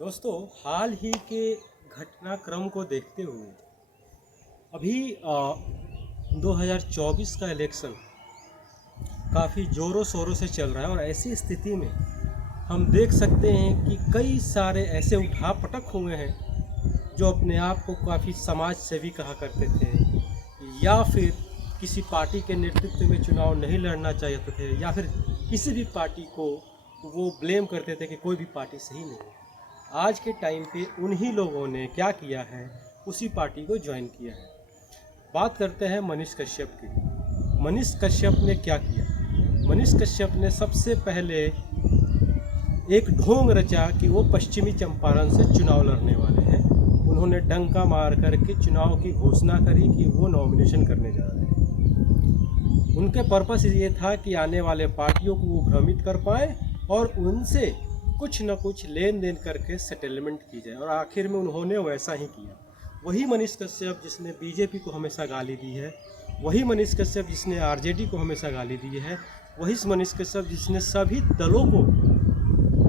दोस्तों, हाल ही के घटनाक्रम को देखते हुए अभी 2024 का इलेक्शन काफ़ी ज़ोरों शोरों से चल रहा है और ऐसी स्थिति में हम देख सकते हैं कि कई सारे ऐसे उठापटक हुए हैं जो अपने आप को काफ़ी समाज सेवी कहा करते थे या फिर किसी पार्टी के नेतृत्व में चुनाव नहीं लड़ना चाहते थे या फिर किसी भी पार्टी को वो ब्लेम करते थे कि कोई भी पार्टी सही नहीं है। आज के टाइम पे उन्हीं लोगों ने क्या किया है, उसी पार्टी को ज्वाइन किया है। बात करते हैं मनीष कश्यप की। मनीष कश्यप ने क्या किया? मनीष कश्यप ने सबसे पहले एक ढोंग रचा कि वो पश्चिमी चंपारण से चुनाव लड़ने वाले हैं। उन्होंने डंका मार करके चुनाव की घोषणा करी कि वो नॉमिनेशन करने जा रहे हैं। उनके पर्पस ये था कि आने वाले पार्टियों को वो भ्रमित कर पाए और उनसे कुछ न कुछ लेन देन करके सेटलमेंट की जाए, और आखिर में उन्होंने वैसा ही किया। वही मनीष कश्यप जिसने बीजेपी को हमेशा गाली दी है, वही मनीष कश्यप जिसने आरजेडी को हमेशा गाली दी है, वही मनीष कश्यप जिसने सभी दलों को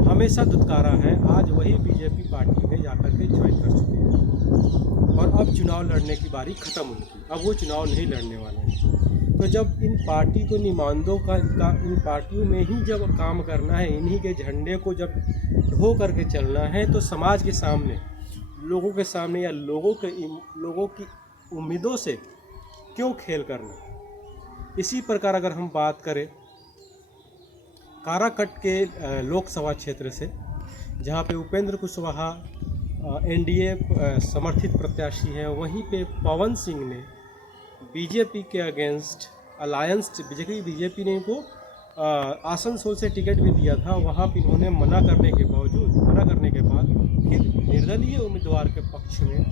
हमेशा दुत्कारा है, आज वही बीजेपी पार्टी में जाकर के ज्वाइन कर चुके हैं। और अब चुनाव लड़ने की बारी ख़त्म उनकी, अब वो चुनाव नहीं लड़ने वाले हैं। तो जब इन पार्टी को नुमाइंदों का इन पार्टियों में ही जब काम करना है, इन्हीं के झंडे को जब ढो करके चलना है, तो समाज के सामने, लोगों के सामने या लोगों की उम्मीदों से क्यों खेल करना। इसी प्रकार अगर हम बात करें काराकट के लोकसभा क्षेत्र से, जहाँ पे उपेंद्र कुशवाहा एनडीए समर्थित प्रत्याशी हैं, वहीं पे पवन सिंह ने बीजेपी के अगेंस्ट अलायंस, बीजेपी ने इनको आसनसोल से टिकट भी दिया था। वहाँ पर इन्होंने मना करने के बाद फिर निर्दलीय उम्मीदवार के पक्ष में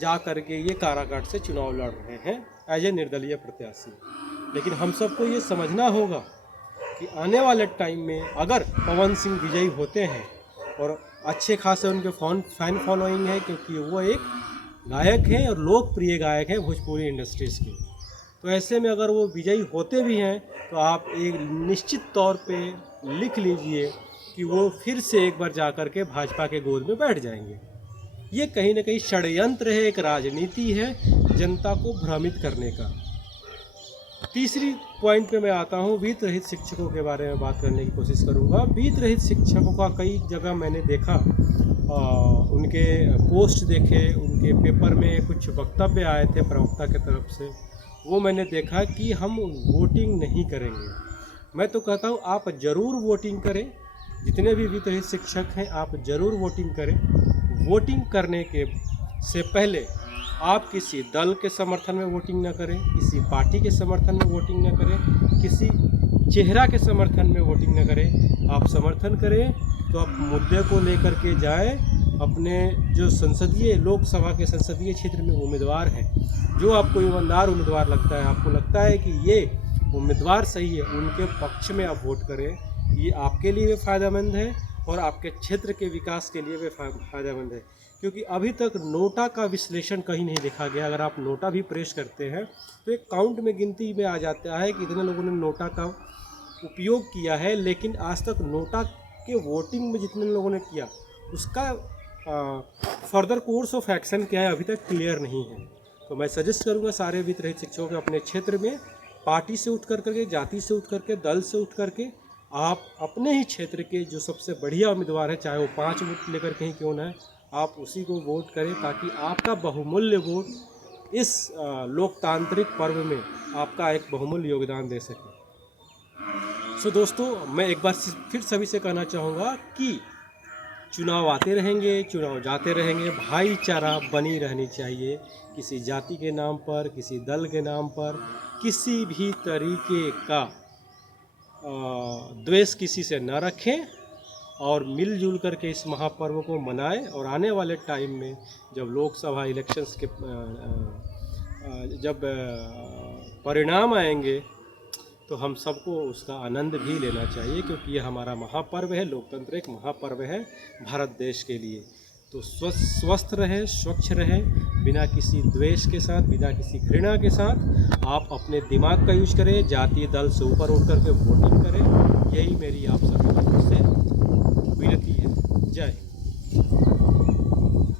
जा कर के ये काराकाट से चुनाव लड़ रहे हैं एज ए निर्दलीय प्रत्याशी। लेकिन हम सबको ये समझना होगा कि आने वाले टाइम में अगर पवन सिंह विजयी होते हैं और अच्छे खासे उनके फैन फॉलोइंग है, क्योंकि वो एक गायक हैं और लोकप्रिय गायक हैं भोजपुरी इंडस्ट्रीज़ के, तो ऐसे में अगर वो विजयी होते भी हैं तो आप एक निश्चित तौर पे लिख लीजिए कि वो फिर से एक बार जा कर के भाजपा के गोद में बैठ जाएंगे। ये कहीं ना कहीं षड्यंत्र है, एक राजनीति है जनता को भ्रमित करने का। तीसरी पॉइंट पे मैं आता हूँ, वित्त रहित शिक्षकों के बारे में बात करने की कोशिश करूँगा। वित्त रहित शिक्षकों का कई जगह मैंने देखा, उनके पोस्ट देखे, उनके पेपर में कुछ वक्तव्य आए थे प्रवक्ता की तरफ से, वो मैंने देखा कि हम वोटिंग नहीं करेंगे। मैं तो कहता हूँ आप ज़रूर वोटिंग करें, जितने भी वित्त रहित शिक्षक हैं आप ज़रूर वोटिंग करें। वोटिंग करने के से पहले आप किसी दल के समर्थन में वोटिंग न करें, किसी पार्टी के समर्थन में वोटिंग न करें, किसी चेहरा के समर्थन में वोटिंग न करें। आप समर्थन करें तो आप मुद्दे को लेकर के जाएं। अपने जो लोकसभा के संसदीय क्षेत्र में उम्मीदवार हैं, जो आपको ईमानदार उम्मीदवार लगता है, आपको लगता है कि ये उम्मीदवार सही है, उनके पक्ष में आप वोट करें। ये आपके लिए भी फ़ायदेमंद है और आपके क्षेत्र के विकास के लिए भी फ़ायदेमंद है, क्योंकि अभी तक नोटा का विश्लेषण कहीं नहीं देखा गया। अगर आप नोटा भी प्रेस करते हैं तो एक काउंट में गिनती में आ जाता है कि इतने लोगों ने नोटा का उपयोग किया है, लेकिन आज तक नोटा के वोटिंग में जितने लोगों ने किया उसका फर्दर कोर्स ऑफ एक्शन क्या है अभी तक क्लियर नहीं है। तो मैं सजेस्ट करूँगा सारे वित्त रहित शिक्षकों के अपने क्षेत्र में पार्टी से उठ करके, जाति से उठ करके, दल से उठ करके, आप अपने ही क्षेत्र के जो सबसे बढ़िया उम्मीदवार है, चाहे वो 5 वोट लेकर कहीं क्यों ना है, आप उसी को वोट करें, ताकि आपका बहुमूल्य वोट इस लोकतांत्रिक पर्व में आपका एक बहुमूल्य योगदान दे सके। सो दोस्तों, मैं एक बार फिर सभी से कहना चाहूँगा कि चुनाव आते रहेंगे, चुनाव जाते रहेंगे, भाईचारा बनी रहनी चाहिए। किसी जाति के नाम पर, किसी दल के नाम पर, किसी भी तरीके का द्वेष किसी से न रखें और मिलजुल करके इस महापर्व को मनाएं। और आने वाले टाइम में जब लोकसभा इलेक्शंस के जब परिणाम आएंगे तो हम सबको उसका आनंद भी लेना चाहिए, क्योंकि यह हमारा महापर्व है, लोकतंत्र एक महापर्व है भारत देश के लिए। तो स्वस्थ रहें, स्वच्छ रहें, बिना किसी द्वेष के साथ, बिना किसी घृणा के साथ। आप अपने दिमाग का यूज करें, जातीय दल से ऊपर उठ करके वोटिंग करें। यही मेरी आप सभी लोगों से विनती है। जय हिंद।